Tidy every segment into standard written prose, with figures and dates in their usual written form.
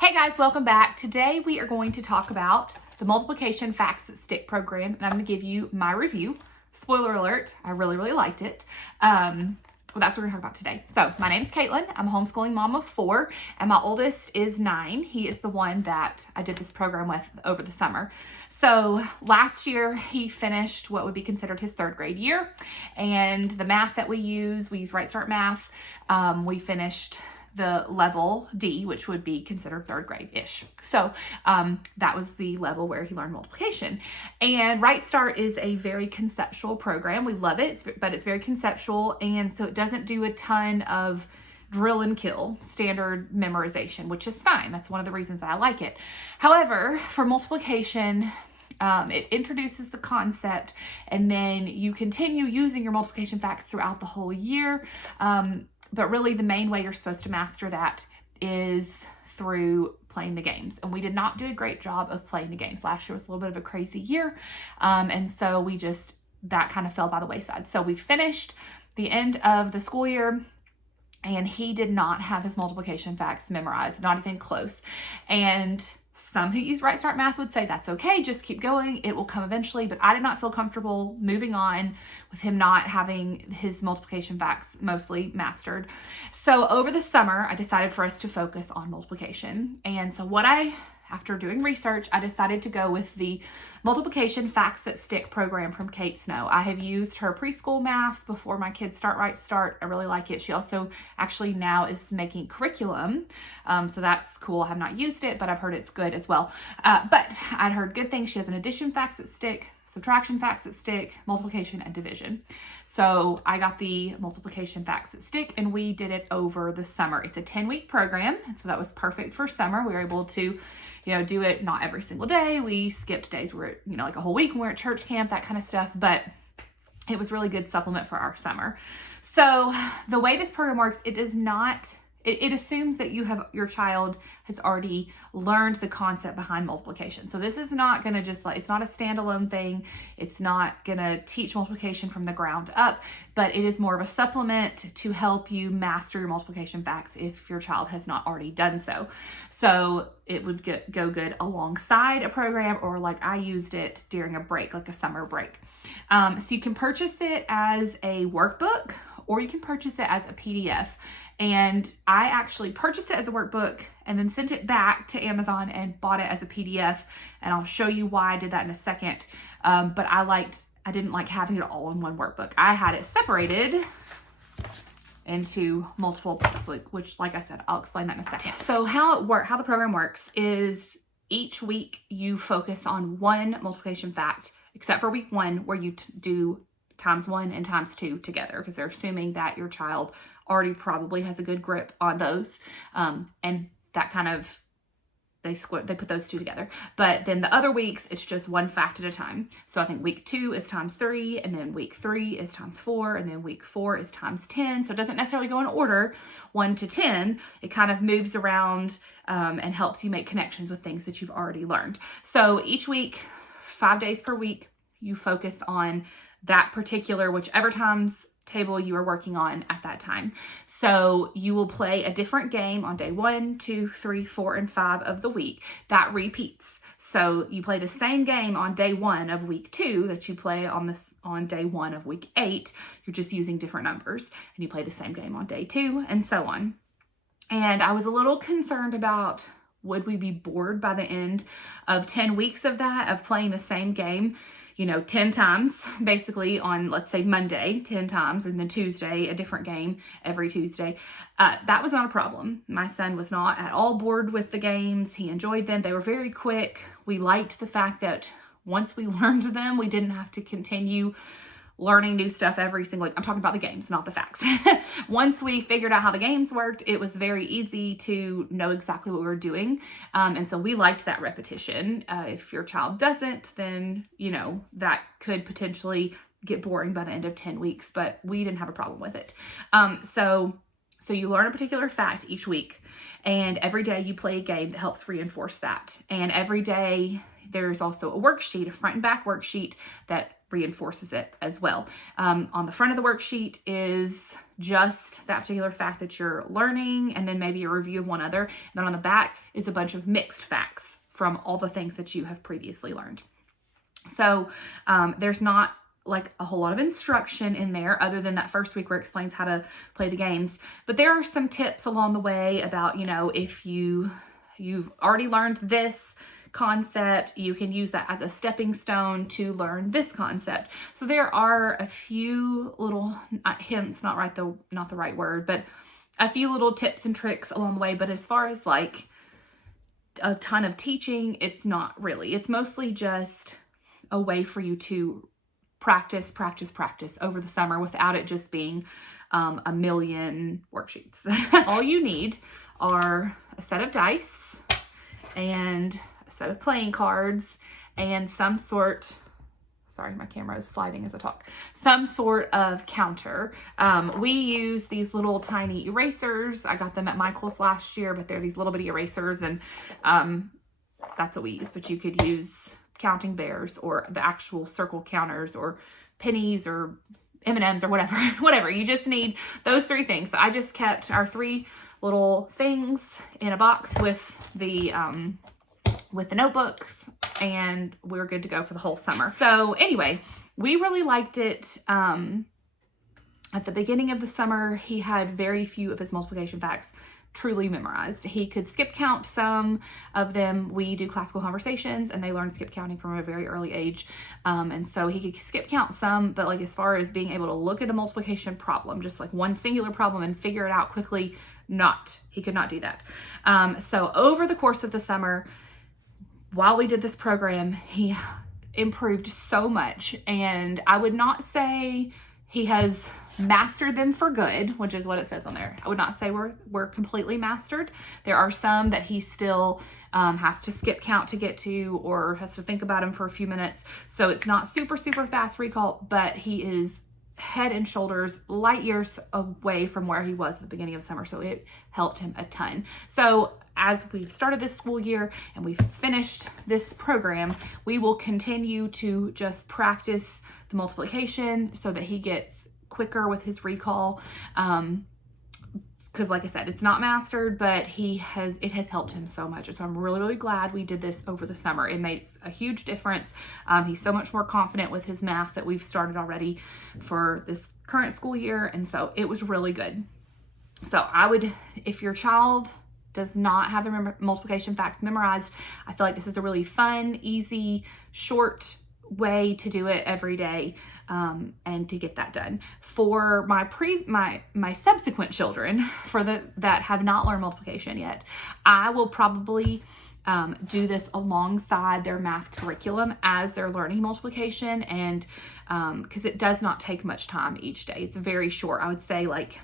Hey guys, welcome back. Today we are going to talk about the multiplication facts that stick program, and I'm going to give you my review. Spoiler alert, I really liked it. Well, that's what we're going to talk about today. So my name's Caitlin. I'm a homeschooling mom of 4, and my oldest is 9. He is the one that I did this program with over the summer. So last year he finished what would be considered his 3rd grade year, and the math that we use Right Start Math. We finished the level D, which would be considered 3rd grade-ish. So that was the level where he learned multiplication. And Right Start is a very conceptual program. We love it, but it's very conceptual, and so it doesn't do a ton of drill and kill standard memorization, which is fine. That's one of the reasons that I like it. However, for multiplication, it introduces the concept, and then you continue using your multiplication facts throughout the whole year. But really the main way you're supposed to master that is through playing the games. And we did not do a great job of playing the games. Last year was a little bit of a crazy year. And so that kind of fell by the wayside. So we finished the end of the school year, and he did not have his multiplication facts memorized, not even close. And some who use Right Start Math would say that's okay, just keep going, it will come eventually, but I did not feel comfortable moving on with him not having his multiplication facts mostly mastered. So over the summer, I decided for us to focus on multiplication. And so after doing research, I decided to go with the Multiplication Facts That Stick program from Kate Snow. I have used her preschool math before my kids start Right Start. I really like it. She also actually now is making curriculum, so that's cool. I have not used it, but I've heard it's good as well. But I'd heard good things. She has an addition facts that stick, subtraction facts that stick, multiplication, and division. So I got the multiplication facts that stick, and we did it over the summer. It's a 10-week program, and so that was perfect for summer. We were able to, do it not every single day. We skipped days where, like a whole week when we're at church camp, that kind of stuff, but it was really good supplement for our summer. So the way this program works, it assumes that your child has already learned the concept behind multiplication. So this is not going to it's not a standalone thing. It's not going to teach multiplication from the ground up, but it is more of a supplement to help you master your multiplication facts if your child has not already done so. So it would go good alongside a program, or like I used it during a break, like a summer break. So you can purchase it as a workbook, or you can purchase it as a PDF. And I actually purchased it as a workbook and then sent it back to Amazon and bought it as a PDF. And I'll show you why I did that in a second. But I didn't like having it all in one workbook. I had it separated into multiple books, which, like I said, I'll explain that in a second. So how the program works is each week you focus on one multiplication fact, except for week 1 where you do ×1 and ×2 together, because they're assuming that your child already probably has a good grip on those, and that kind of they put those 2 together. But then the other weeks it's just one fact at a time. So I think week 2 is ×3, and then week 3 is ×4, and then week 4 is ×10. So it doesn't necessarily go in order 1 to 10. It kind of moves around and helps you make connections with things that you've already learned. So each week, 5 days per week, you focus on that particular whichever times table you are working on at that time. So you will play a different game on day 1, 2, 3, 4, and 5 of the week. That repeats. So you play the same game on day 1 of week 2 that you play on day 1 of week 8. You're just using different numbers, and you play the same game on day 2, and so on. And I was a little concerned about, would we be bored by the end of 10 weeks of playing the same game 10 times, basically on, let's say, Monday, 10 times, and then Tuesday, a different game every Tuesday. That was not a problem. My son was not at all bored with the games. He enjoyed them. They were very quick. We liked the fact that once we learned them, we didn't have to continue learning new stuff every single week. I'm talking about the games, not the facts. Once we figured out how the games worked, it was very easy to know exactly what we were doing. And so we liked that repetition. If your child doesn't, then, that could potentially get boring by the end of 10 weeks, but we didn't have a problem with it. So you learn a particular fact each week, and every day you play a game that helps reinforce that. And every day there's also a worksheet, a front and back worksheet that reinforces it as well. On the front of the worksheet is just that particular fact that you're learning, and then maybe a review of one other. And then on the back is a bunch of mixed facts from all the things that you have previously learned. So there's not like a whole lot of instruction in there other than that first week where it explains how to play the games. But there are some tips along the way about, you know, if you've already learned this concept, you can use that as a stepping stone to learn this concept. So there are a few little hints, not the right word, but a few little tips and tricks along the way. But as far as like a ton of teaching, it's not really. It's mostly just a way for you to practice over the summer without it just being a million worksheets. All you need are a set of dice and a set of playing cards and some sort, sorry, my camera is sliding as I talk, some sort of counter. We use these little tiny erasers. I got them at Michael's last year, but they're these little bitty erasers, and that's what we use. But you could use counting bears or the actual circle counters or pennies or M&Ms or whatever. You just need those three things. So I just kept our three little things in a box with the notebooks, and we're good to go for the whole summer. So anyway, we really liked it. At the beginning of the summer, he had very few of his multiplication facts truly memorized. He could skip count some of them. We do classical conversations and they learn skip counting from a very early age. And so he could skip count some, but like as far as being able to look at a multiplication problem, just like one singular problem and figure it out quickly, he could not do that. So over the course of the summer, while we did this program, he improved so much, and I would not say he has mastered them for good, which is what it says on there. I would not say we're completely mastered. There are some that he still has to skip count to get to, or has to think about them for a few minutes. So it's not super fast recall, but he is head and shoulders, light years away from where he was at the beginning of summer. So it helped him a ton. So as we've started this school year and we've finished this program, we will continue to just practice the multiplication so that he gets quicker with his recall. Because like I said, it's not mastered, but it has helped him so much. So I'm really glad we did this over the summer. It makes a huge difference. He's so much more confident with his math that we've started already for this current school year. And so it was really good. So if your child does not have the multiplication facts memorized, I feel like this is a really fun, easy, short way to do it every day, and to get that done. For my subsequent children, that have not learned multiplication yet, I will probably do this alongside their math curriculum as they're learning multiplication, and because it does not take much time each day. It's very short. I would say like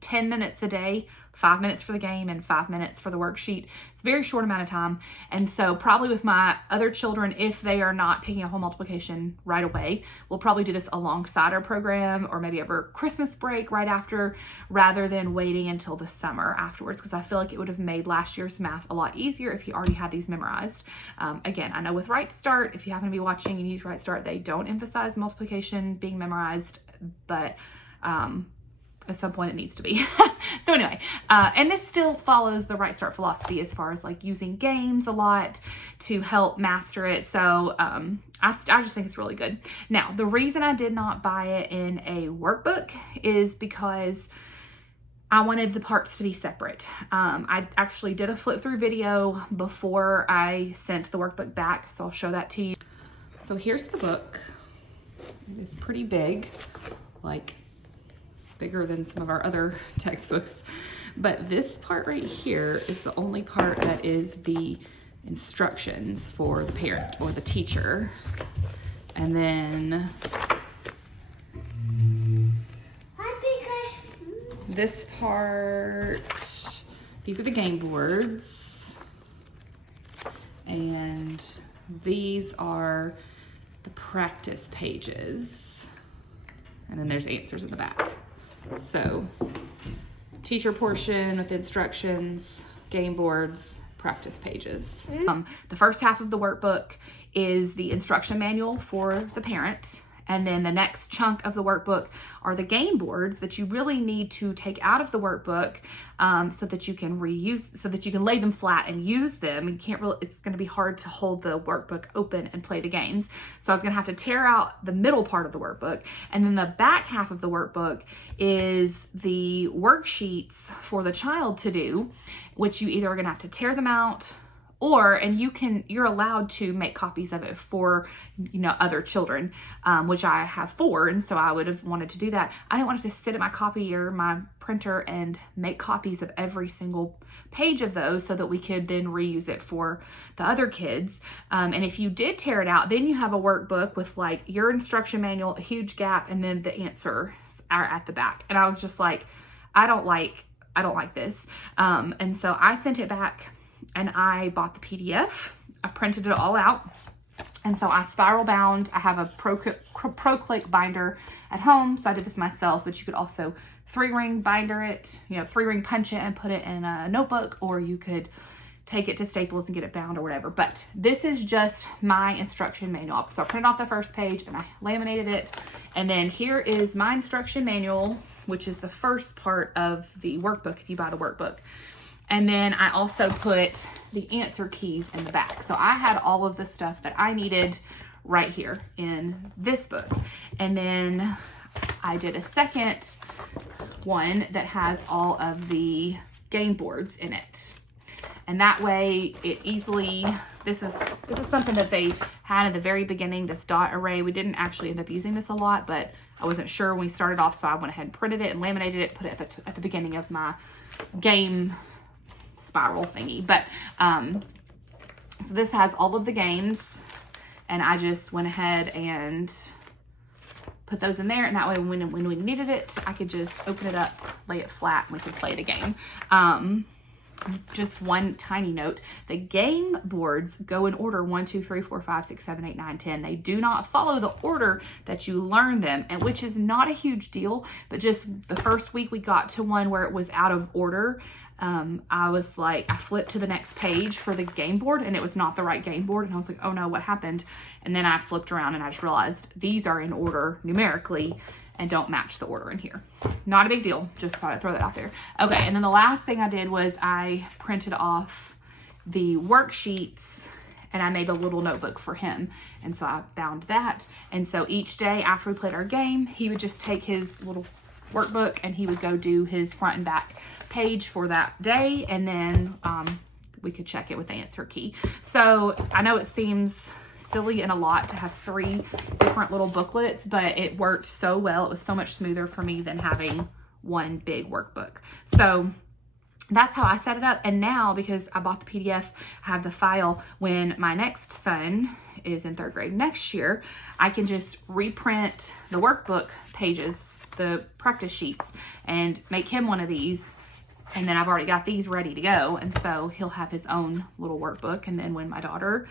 10 minutes a day, 5 minutes for the game and 5 minutes for the worksheet. It's a very short amount of time. And so probably with my other children, if they are not picking up whole multiplication right away, we'll probably do this alongside our program, or maybe over Christmas break right after, rather than waiting until the summer afterwards, because I feel like it would have made last year's math a lot easier if you already had these memorized. Again, I know with Right Start, if you happen to be watching and use Right Start, they don't emphasize multiplication being memorized, but at some point it needs to be. So anyway, and this still follows the Right Start philosophy as far as like using games a lot to help master it. So I just think it's really good. Now, the reason I did not buy it in a workbook is because I wanted the parts to be separate. I actually did a flip through video before I sent the workbook back, so I'll show that to you. So here's the book. It's pretty big, like bigger than some of our other textbooks. But this part right here is the only part that is the instructions for the parent or the teacher. And then this part, these are the game boards. And these are the practice pages. And then there's answers in the back. So teacher portion with instructions, game boards, practice pages. The first half of the workbook is the instruction manual for the parent. And then the next chunk of the workbook are the game boards that you really need to take out of the workbook so that you can reuse, so that you can lay them flat and use them. You can't really, it's going to be hard to hold the workbook open and play the games. So I was going to have to tear out the middle part of the workbook. And then the back half of the workbook is the worksheets for the child to do, which you either are going to have to tear them out, or, and you're allowed to make copies of it for, other children, which I have 4. And so I would have wanted to do that. I didn't want to sit at my copier, my printer, and make copies of every single page of those so that we could then reuse it for the other kids. And if you did tear it out, then you have a workbook with like your instruction manual, a huge gap, and then the answers are at the back. And I was just like, I don't like this. And so I sent it back. And I bought the PDF. I printed it all out. And so I spiral bound. I have a Pro Click binder at home. So I did this myself, but you could also 3-ring binder it, 3-ring punch it and put it in a notebook, or you could take it to Staples and get it bound or whatever. But this is just my instruction manual. So I printed off the first page and I laminated it. And then here is my instruction manual, which is the first part of the workbook if you buy the workbook. And then I also put the answer keys in the back. So I had all of the stuff that I needed right here in this book. And then I did a second one that has all of the game boards in it. And that way it easily, this is something that they had at the very beginning, this dot array. We didn't actually end up using this a lot, but I wasn't sure when we started off, so I went ahead and printed it and laminated it, put it at the beginning of my game spiral thingy. But so this has all of the games, and I just went ahead and put those in there, and that way when we needed it, I could just open it up, lay it flat, and we could play the game. Just one tiny note: the game boards go in order 1, 2, 3, 4, 5, 6, 7, 8, 9, 10. They do not follow the order that you learn them, and which is not a huge deal, but just the first week we got to one where it was out of order. I was like, I flipped to the next page for the game board and it was not the right game board. And I was like, oh no, what happened? And then I flipped around and I just realized these are in order numerically and don't match the order in here. Not a big deal. Just thought I'd throw that out there. Okay. And then the last thing I did was I printed off the worksheets and I made a little notebook for him. And so I bound that. And so each day after we played our game, he would just take his little workbook and he would go do his front and back page for that day, and then we could check it with the answer key. So I know it seems silly and a lot to have 3 different little booklets, but it worked so well. It was so much smoother for me than having one big workbook. So that's how I set it up. And now, because I bought the PDF, I have the file. When my next son is in 3rd grade next year, I can just reprint the workbook pages, the practice sheets, and make him one of these. And then I've already got these ready to go. And so he'll have his own little workbook. And then when my daughter,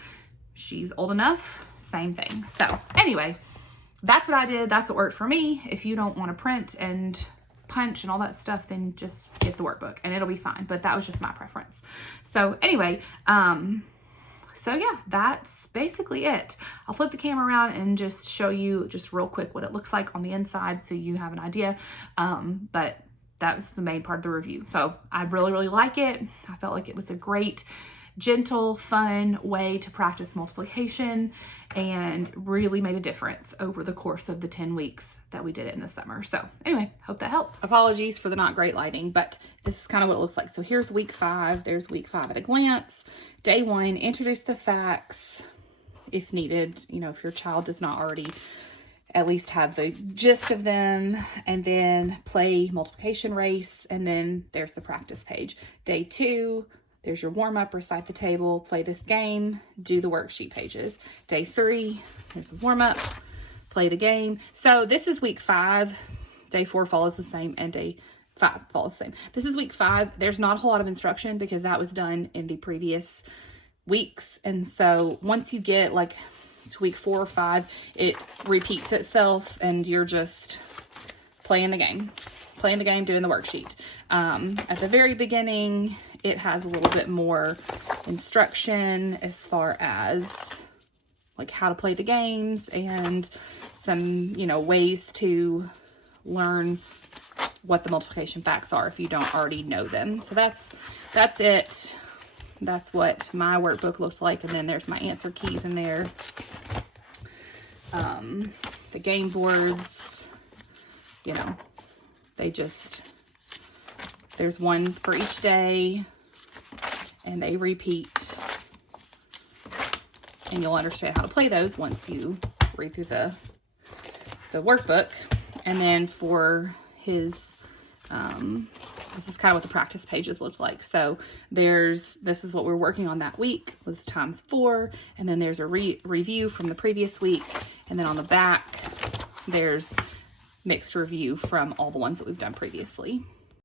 she's old enough, same thing. So anyway, that's what I did. That's what worked for me. If you don't want to print and punch and all that stuff, then just get the workbook and it'll be fine. But that was just my preference. So anyway, so yeah, that's basically it. I'll flip the camera around and just show you just real quick what it looks like on the inside so you have an idea. But that was the main part of the review. So I really, really like it. I felt like it was a great, gentle, fun way to practice multiplication and really made a difference over the course of the 10 weeks that we did it in the summer. So anyway, hope that helps. Apologies for the not great lighting, but this is kind of what it looks like. So here's week 5. There's week 5 at a glance. Day 1, introduce the facts if needed, if your child does not already at least have the gist of them, and then play multiplication race, and then there's the practice page. Day 2, there's your warm-up, recite the table, play this game, do the worksheet pages. Day 3, there's a warm-up, play the game. So this is week 5. Day 4 follows the same, and day 5 follows the same. This is week 5. There's not a whole lot of instruction because that was done in the previous weeks. And so once you get like to week 4 or 5, it repeats itself and you're just playing the game, doing the worksheet. At the very beginning, it has a little bit more instruction as far as like how to play the games and some, you know, ways to learn what the multiplication facts are if you don't already know them. So that's it. That's what my workbook looks like. And then there's my answer keys in there. The game boards, you know, there's one for each day and they repeat, and you'll understand how to play those once you read through the workbook. And then for his, this is kind of what the practice pages look like. So this is what we're working on that week, was times 4. And then there's a review from the previous week. And then on the back, there's mixed review from all the ones that we've done previously.